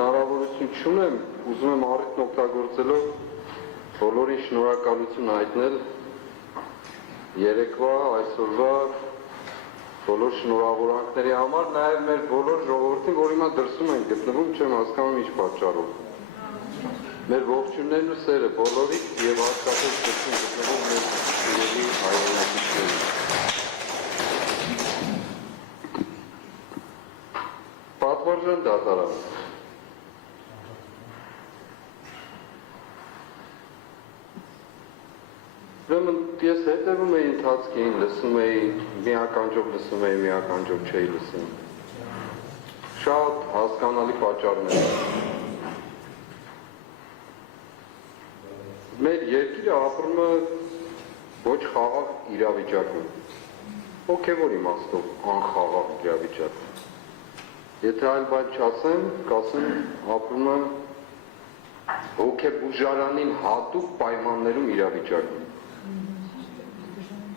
հնարավորություն չունեմ, ուզում եմ առիթն օգտագործելով բոլորին շնորհակալություն հայտնել երեկվա, այսօրվա բոլոր շնորհավորանքների համար, նաև մեր բոլոր ժողովրդին, որ հիմա դրսում են գտնվում, չեմ հասկանում ինչ պատճառով։ Մեր ողջուններն ու սերը բոլորիդ եւ հատկապես դրսում գտնվող մեր սիրելի հայրենակիցներին։ Պատվարժան դատարան։ Ուրեմն ես հետևում էի ընթացքին, լսում էի, մի ականջով լսում էի, մի ականջով չէի լսում։ Շատ հասկանալի պատճառներ։ Մեր երկիրը ապրում է ոչ խաղաղ իրավիճակում, հոգևոր իմաստով անխաղաղ իրավիճակ։ Եթե այլ բան չասեմ, կասեմ ապրում է հոգեբուժարանին հատուկ պայմաններում իրավիճակում։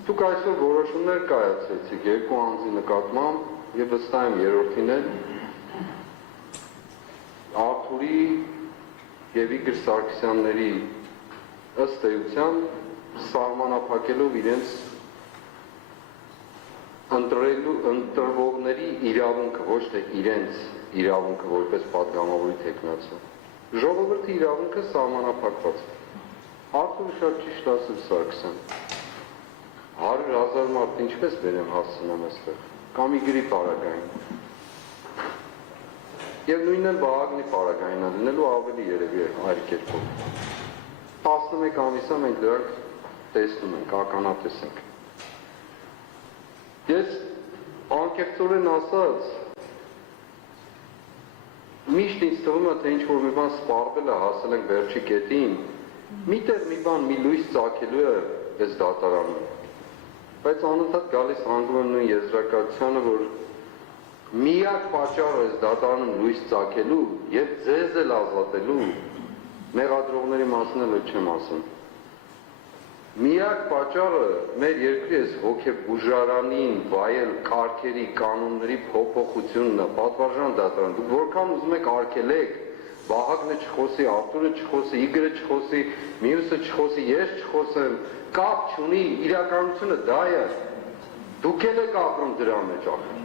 Դուք այսօր որոշումներ կայացրեցիք երկու անձի նկատմամբ եւ վստահ եմ երրորդին էլ Արթուրի եւ Իգոր Սարգսյանների ըստ էության սահմանափակելով իրենց ընտրվողների իրավունքը, ոչ թե իրենց իրավունքը որպես պատգամավորի թեկնածու։ Ժողովրդի իրավունքը սահմանափակված։ Արթուրը շատ ճիշտ ասել Սարգսյան։ 100,000 մարդ ինչպես բերեմ հասցնեմ այստեղ, կամ Իգորի պարագային։ Եվ նույնն էլ Վահագնի պարագայինը լինելու ավելի երևի այլ կերպով։ 11 ամիսա մենք դրանք տեսնում ենք, ականատես ենք։ Ես անկեղծորեն ասած, միշտ ինձ թվում է, թե ինչ-որ մի բան սպառվել է, հասել ենք վերջի կետին, միտեղ մի բան, մի լույս ծագելու է այս դատարանում։ Բայց անընդհատ գալիս հանգում եմ նույն եզրակացությանը, որ միակ պատճառը այս դատարանում լույս ծագելու եւ ձեզ էլ ազատելու մեղադրողների մասին էլ չեմ ասում։ Միակ պատճառը մեր երկրի այս հոգեբուժարանին վայել կարգերի, կանոնների փոփոխությունն է, պատվարժան դատարան։ Դուք որքան ուզում եք արգելեք, Վահագնը չխոսի, Արթուրը չխոսի, Իգորը չխոսի, մյուսը չխոսի, ես չխոսեմ, կապ չունի, իրականությունը դա է։ Դուք էլ եք ապրում դրա մեջ ախր։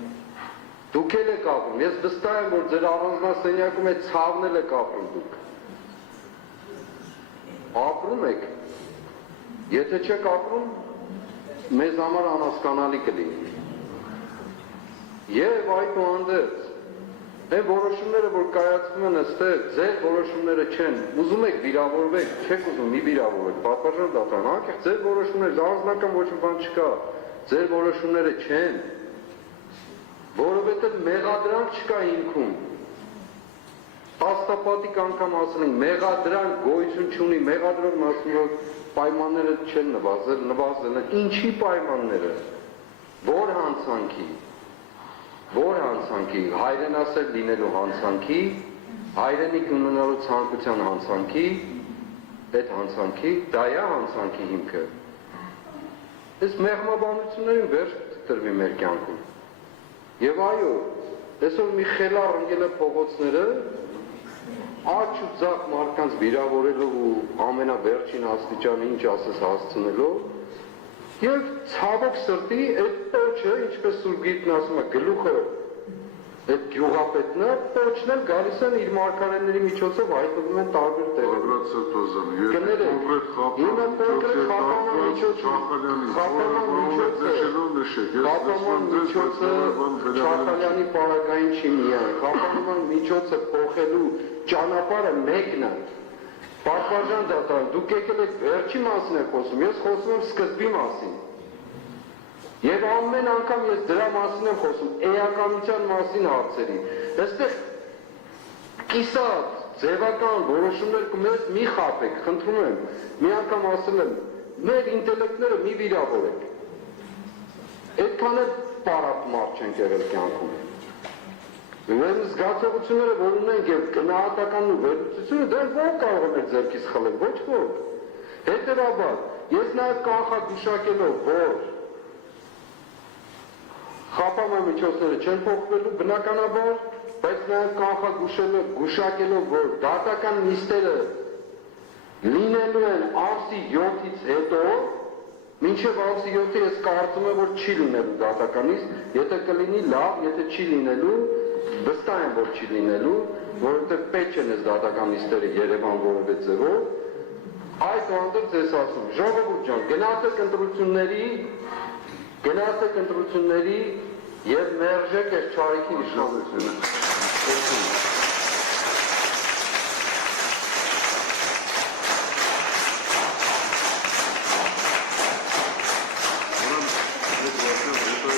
Դուք էլ եք ապրում, ես վստահ եմ, որ ձեր առանձնասենյակում այդ ցավն էլ եք ապրում դուք։ Ապրում եք։ Եթե չեք ապրում, մեզ համար անհասկանալի կլինի։ Եվ այդուհանդերձ Այն որոշումները, որ կայացվում են այստեղ, ձեր որոշումները չեն, ուզում եք վիրավորվեք, չեք ուզում, մի վիրավորվեք, պատվարժան դատարան, անկեղծ ձեր որոշումները, անձնական ոչ մի բան չկա, ձեր որոշումները չեն, որովհետև մեղադրանք չկա ինքում։ Աստապատիկ անգամ ասել ենք, մեղադրանք գոյություն չունի, մեղադրողն ասում որ պայմանները չեն նվազել են, ինչի պայմանները, որ հանցանքի։ Որ հանցանքի, հայրենասեր լինելու հանցանքի, հայրենիք ունենալու ցանկության հանցանքի, այդ հանցանքի, դա է հանցանքի հիմքը։ Այս մեղմաբանություններին վերջ տրվի մեր կյանքում։ Եվ այո, այսօր մի խելառ ընկել է փողոցները, աջ ու ձախ մարդկանց վիրավորելով ու ամենավերջին աստիճանի ինչ ասես հասցնելով, Եվ ցավոք սրտի այդ պոչը, ինչպես Սուրբ Գիրքն ասում է, գլուխը, այդ գյուղապետն է, պոչն էլ գալիս են իր մարգարեների միջոցով հայտնվում են տարբեր տեղերում։ Չախալյանի պարագային չի միայն, խափանման միջոցը փոխելու ճանապարհը մեկն է։ Պատվարժան դատարան, դուք եկել եք վերջի մասին եք խոսում, ես խոսում եմ սկզբի մասին։ Եվ ամեն անգամ ես դրա մասին եմ խոսում, էականության մասին հարցերի։ Այստեղ կիսատ, ձևական որոշումներ կմեզ մի խաբեք, խնդրում եմ, մի անգամ ասել եմ, մեր ինտելեկտները մի վիրավորեք։ Այդքան էլ պարապ մարդ չենք եղել կյանքում։ Ուրեմն զգացողությունները, որ ունենք եւ գնահատականն ու վերլուծությունը, դրանք ո՞ր կարող է մեր ձեռքից խլել, ոչ ոք։ Հետևաբար, ես նաեւ կանխագուշակելով, որ խափանման միջոցները չեն փոխվելու, բնականաբար բայց նաև կանխագուշակելով, որ դատական նիստերը լինելու են ամսի 7-ից հետո, մինչև ամսի 7-ը ես կարծում եմ, որ չի լինելու դատական նիստ, եթե կլինի լավ, եթե չի լինելու, վստահ եմ, որ չի լինելու, որովհետև պետք չեն այս դատական նիստերը Երևան որևէ ձևով, այդ հանդերձ ես ասում, ժողովուրդ ջան, գնացեք ընտրությունների եւ մերժեք այս չարիքի իշխանությունը։